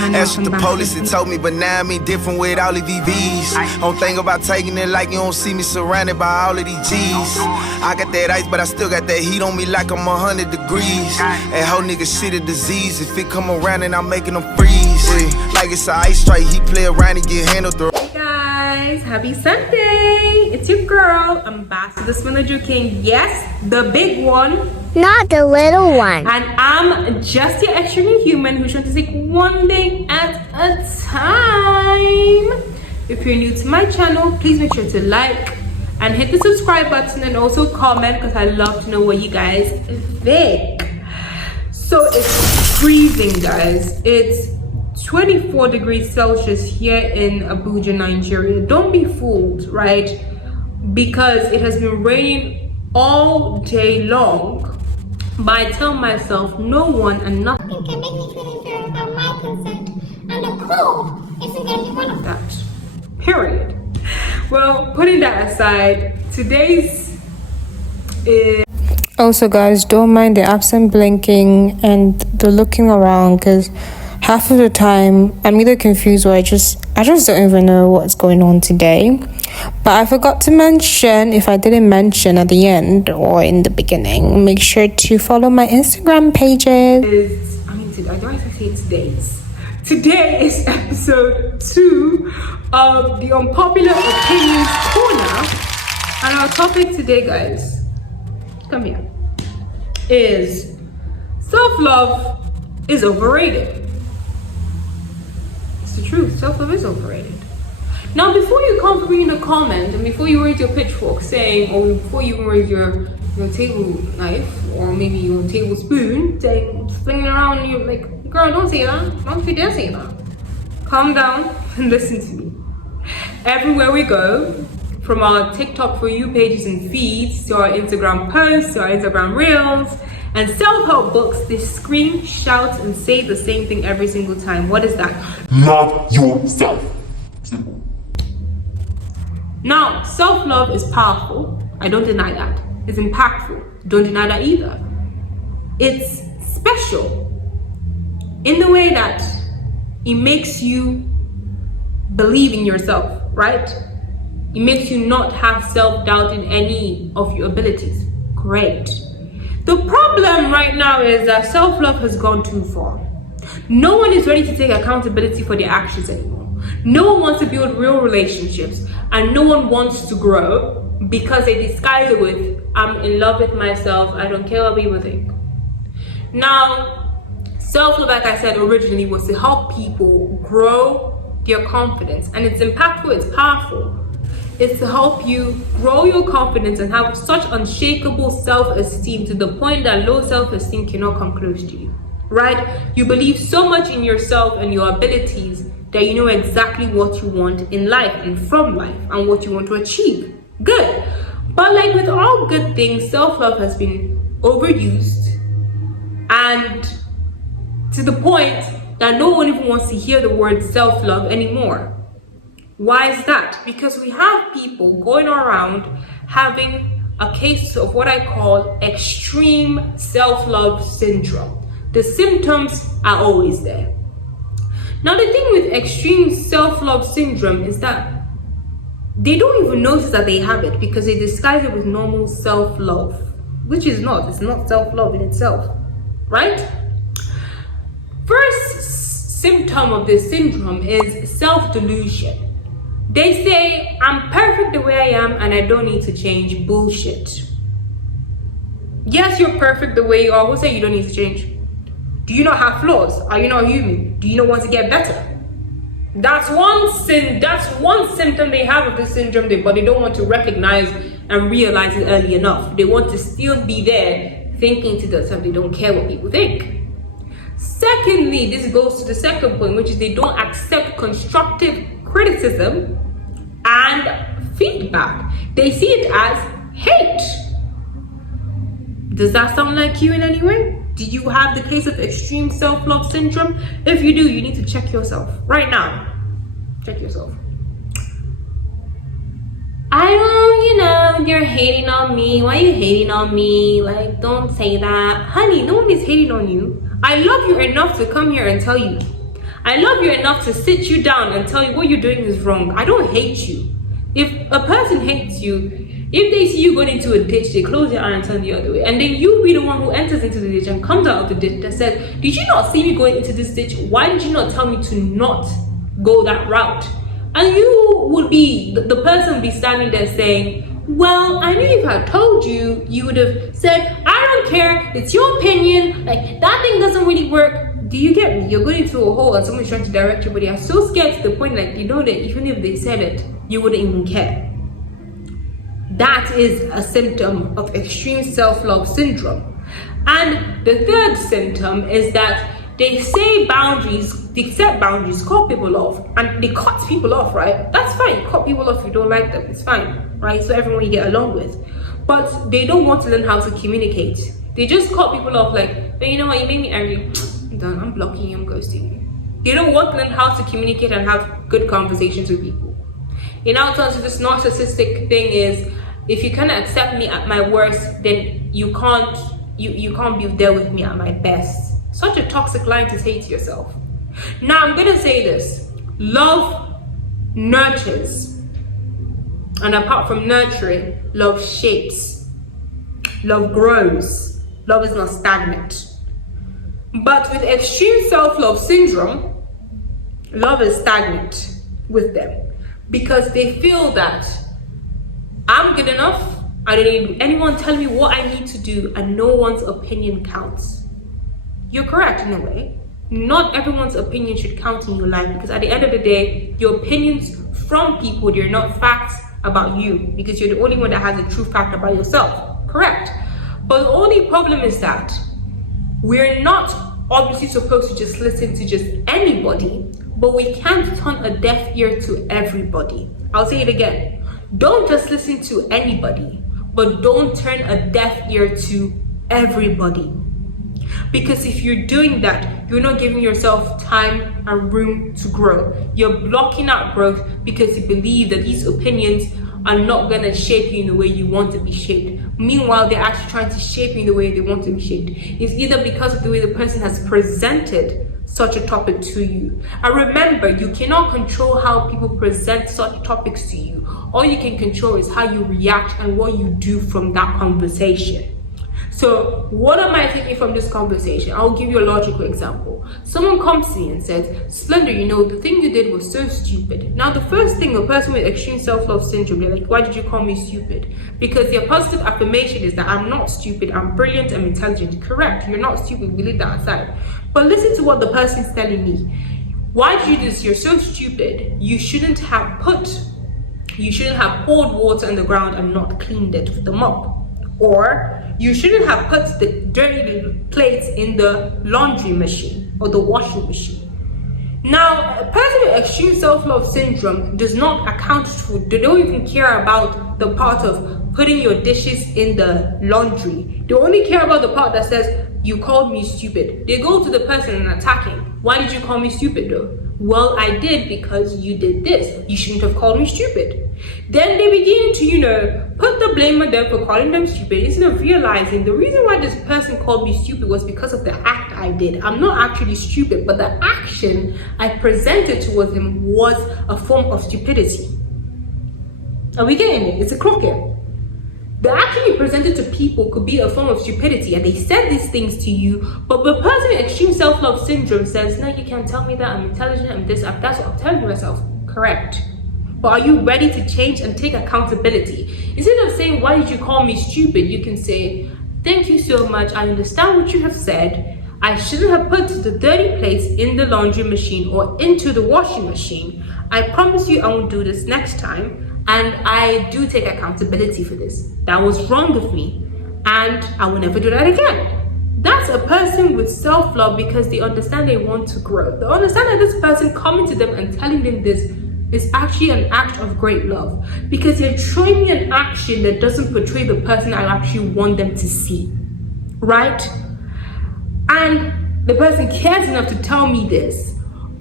Asked the police, it told me, but now I'm different with all of these V's. Don't think about taking it like you don't see me surrounded by all of these G's. I got that ice, but I still got that heat on me like I'm 100 degrees. That whole nigga shit a disease. If it come around and I'm making them freeze. Like it's an ice strike, he play around and get handled through. Hey guys, happy Sunday. It's your girl, Ambassador Smanager King. Yes, the big one. Not the little one. And I'm just your extremely human who's trying to take one day at a time. If you're new to my channel, please make sure to like and hit the subscribe button and also comment, because I love to know what you guys think. So it's freezing, guys. It's 24 degrees Celsius here in Abuja, Nigeria. Don't be fooled, right? Because it has been raining all day long. But I tell myself, no one and nothing can make me feel inferior without my consent, and the cold isn't going to be one of them. that. Period. Well, putting that aside, today's is... Also, guys, don't mind the absent blinking and the looking around, because half of the time I'm either confused or I just don't even know what's going on today. But I forgot to mention, if I didn't mention at the end or in the beginning, make sure to follow my Instagram pages. Today is episode 2 of the Unpopular Opinions Corner. And our topic today, guys, come here, is self-love is overrated. It's the truth. Self-love is overrated. Now, before you come for me in a comment, and before you raise your pitchfork saying, or before you raise your table knife, or maybe your tablespoon, saying, flinging around, and you're like, girl, don't say that. Don't you dare say that. Calm down and listen to me. Everywhere we go, from our TikTok For You pages and feeds, to our Instagram posts, to our Instagram reels, and self-help books, they scream, shout, and say the same thing every single time. What is that? Love yourself. Now, self-love is powerful. I don't deny that. It's impactful. Don't deny that either. It's special in the way that it makes you believe in yourself, right? It makes you not have self-doubt in any of your abilities. Great. The problem right now is that self-love has gone too far. No one is ready to take accountability for their actions anymore. No one wants to build real relationships, and no one wants to grow because they disguise it with, I'm in love with myself, I don't care what people think. Now, self-love, like I said originally, was to help people grow their confidence, and it's impactful, it's powerful. It's to help you grow your confidence and have such unshakable self-esteem to the point that low self-esteem cannot come close to you, right? You believe so much in yourself and your abilities that you know exactly what you want in life and from life and what you want to achieve. Good. But like with all good things, self-love has been overused, and to the point that no one even wants to hear the word self-love anymore. Why is that? Because we have people going around having a case of what I call extreme self-love syndrome. The symptoms are always there. Now, the thing with extreme self-love syndrome is that they don't even notice that they have it because they disguise it with normal self-love, which is not. It's not self-love in itself, right? First symptom of this syndrome is self-delusion. They say, I'm perfect the way I am and I don't need to change. Bullshit. Yes, you're perfect the way you are. Who say you don't need to change? Do you not have flaws? Are you not human? Do you not want to get better? That's one symptom they have of this syndrome, but they don't want to recognize and realize it early enough. They want to still be there thinking to themselves they don't care what people think. Secondly, this goes to the second point, which is they don't accept constructive criticism and feedback. They see it as hate. Does that sound like you in any way? Do you have the case of extreme self-love syndrome? If you do, you need to check yourself right now. Check yourself. I don't, you're hating on me. Why are you hating on me? Like, don't say that. Honey, no one is hating on you. I love you enough to come here and tell you. I love you enough to sit you down and tell you what you're doing is wrong. I don't hate you. If a person hates you, if they see you going into a ditch, they close their eye and turn the other way. And then you be the one who enters into the ditch and comes out of the ditch that says, did you not see me going into this ditch? Why did you not tell me to not go that route? And you would be, the person would be standing there saying, well, I knew if I told you, you would have said, I don't care, it's your opinion, like that thing doesn't really work. Do you get me? You're going into a hole and someone's trying to direct you, but you're so scared to the point that you know that even if they said it, you wouldn't even care. That is a symptom of extreme self-love syndrome. And the third symptom is that they say boundaries, they set boundaries, cut people off, and they cut people off, right? That's fine. You cut people off if you don't like them, it's fine, right? So everyone you get along with. But they don't want to learn how to communicate. They just cut people off like, but you know what, you made me angry. I'm done, I'm blocking you, I'm ghosting you. They don't want to learn how to communicate and have good conversations with people. It now turns to this narcissistic thing is, if you cannot accept me at my worst, then you can't be there with me at my best. Such a toxic line to say to yourself. Now I'm gonna say this. Love nurtures. And apart from nurturing, love shapes. Love grows. Love is not stagnant. But with extreme self-love syndrome, love is stagnant with them. Because they feel that I'm good enough, I don't need anyone telling me what I need to do, and no one's opinion counts. You're correct in a way. Not everyone's opinion should count in your life, because at the end of the day, your opinions from people, they're not facts about you, because you're the only one that has a true fact about yourself. Correct. But the only problem is that we're not obviously supposed to just listen to just anybody, but we can't turn a deaf ear to everybody. I'll say it again. Don't just listen to anybody, but don't turn a deaf ear to everybody. Because if you're doing that, you're not giving yourself time and room to grow. You're blocking out growth because you believe that these opinions are not going to shape you in the way you want to be shaped. Meanwhile, they're actually trying to shape you in the way they want to be shaped. It's either because of the way the person has presented such a topic to you. And remember, you cannot control how people present such topics to you. All you can control is how you react and what you do from that conversation. So what am I taking from this conversation? I'll give you a logical example. Someone comes to me and says, Splendor, you know, the thing you did was so stupid. Now, the first thing, a person with extreme self-love syndrome, they're like, why did you call me stupid? Because their positive affirmation is that I'm not stupid, I'm brilliant, I'm intelligent. Correct, you're not stupid, we leave that aside. But listen to what the person's telling me. Why did you do this? You're so stupid. You shouldn't have poured water on the ground and not cleaned it with the mop. Or you shouldn't have put the dirty plates in the laundry machine or the washing machine. Now, a person with extreme self-love syndrome does not account for, they don't even care about the part of putting your dishes in the laundry. They only care about the part that says, you called me stupid. They go to the person and attack him. Why did you call me stupid though? Well, I did because you did this. You shouldn't have called me stupid. Then they begin to, put the blame on them for calling them stupid instead of realizing the reason why this person called me stupid was because of the act I did. I'm not actually stupid, but the action I presented towards him was a form of stupidity. Are we getting it? It's a crooked. The action you presented to people could be a form of stupidity, and they said these things to you, but the person with extreme self-love syndrome says, no, you can't tell me that, I'm intelligent, I'm this, that's what I'm telling myself. Correct. But are you ready to change and take accountability? Instead of saying, why did you call me stupid? You can say, thank you so much, I understand what you have said. I shouldn't have put the dirty plates in the laundry machine or into the washing machine. I promise you I won't do this next time. And I do take accountability for this. That was wrong of me. And I will never do that again. That's a person with self-love because they understand they want to grow. They understand that this person coming to them and telling them this is actually an act of great love. Because they're showing me an action that doesn't portray the person I actually want them to see. Right? And the person cares enough to tell me this.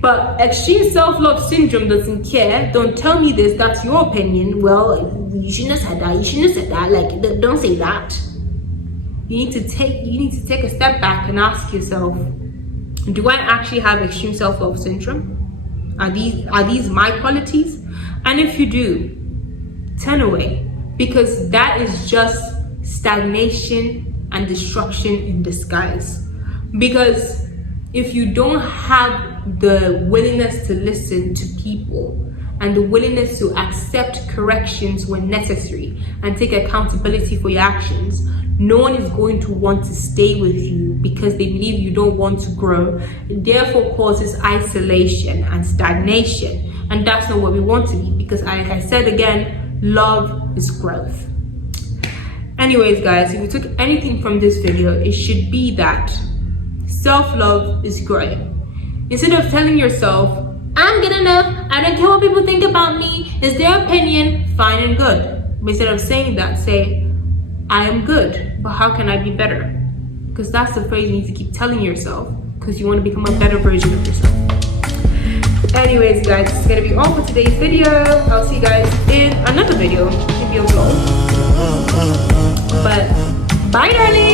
But extreme self-love syndrome doesn't care. Don't tell me this, that's your opinion. Well, you shouldn't have said that, you shouldn't have said that. Like, don't say that. You need to take a step back and ask yourself, Do I actually have extreme self-love syndrome? Are these my qualities? And if you do, turn away, because that is just stagnation and destruction in disguise. Because if you don't have the willingness to listen to people and the willingness to accept corrections when necessary and take accountability for your actions, no one is going to want to stay with you because they believe you don't want to grow. It therefore causes isolation and stagnation. And that's not what we want to be, because like I said again, love is growth. Anyways, guys, if you took anything from this video, it should be that self-love is great. Instead of telling yourself, I'm good enough, I don't care what people think about me, it's their opinion, fine and good. But instead of saying that, say, I am good, but how can I be better? Because that's the phrase you need to keep telling yourself, because you want to become a better version of yourself. Anyways, guys, it's gonna be all for today's video. I'll see you guys in another video, maybe a vlog. But bye, darling.